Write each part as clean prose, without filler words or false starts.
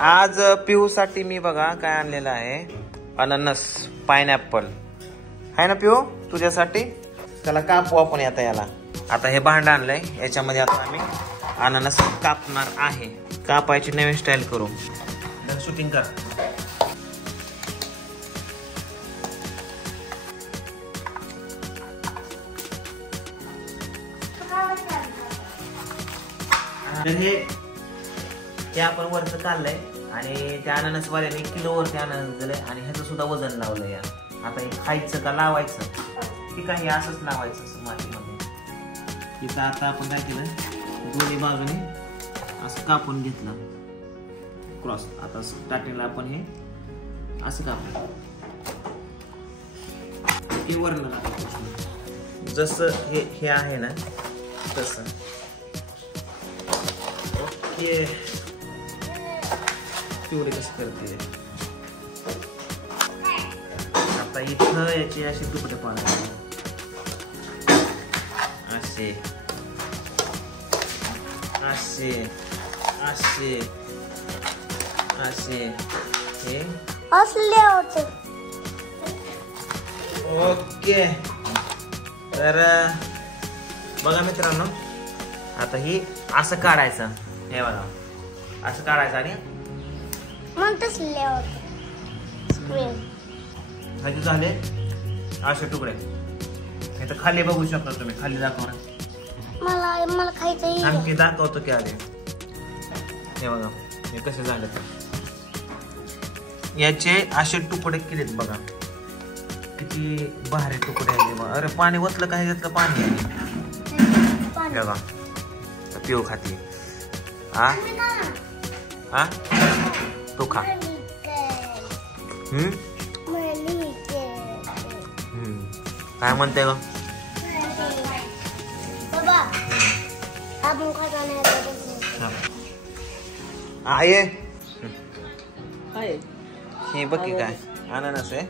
आज पिहू साठी मी बघा काय आणलेलं आहे, अननस पाइनएप्पल आहे ना पिहू तुझ्यासाठी. त्याला कापू आपण आता याला. आता हे भांड आणलंय, याच्यामध्ये आता आम्ही अननस कापणार आहे. कापायची नवीन स्टाईल करू. शूटिंग कर. हे आपण वरचं काढलंय आणि त्या अननसवाल्याने किलोवरती अननस दिलंय आणि ह्याचं सुद्धा वजन लावलंय. या आता हे खायचं का लावायचं, ठीक आहे असंच लावायचं मातीमध्ये. इथं आता आपण काय केलं, दोन्ही बाजूने असं कापून घेतलं क्रॉस. आता स्टार्टिंगला आपण हे असं कापलं, हे वरण लागतं जसं हे आहे ना तसं. ओके तेवढे कसं करते. आता इथं याचे असे तुकडे पाडायचे असे असे असे असे हे असले होते. ओके तर बघा मित्रांनो, आता ही असं काढायचं. हे बघा असं काढायचं आणि ह्याचे झाले असे तुकडे. हे तर खाली बघू शकता तुम्ही, खाली दाखव ना. मला खायचं आणखी दाखवतो की आले. हे बघा हे कसे झाले, याचे असे तुकडे केलेत बघा. किती भारी तुकडे आहे बघा. अरे पाणी ओतलं काय, घेतलं पाणी आहे बघा. पिऊ खाती. हा तू खा. काय म्हणते ग आहे. हे बघ की काय अननस आहे,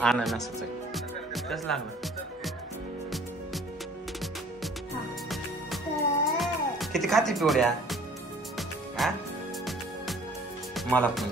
अननसच आहे. कसं लागलं, किती खाती पिवड्या. मला पण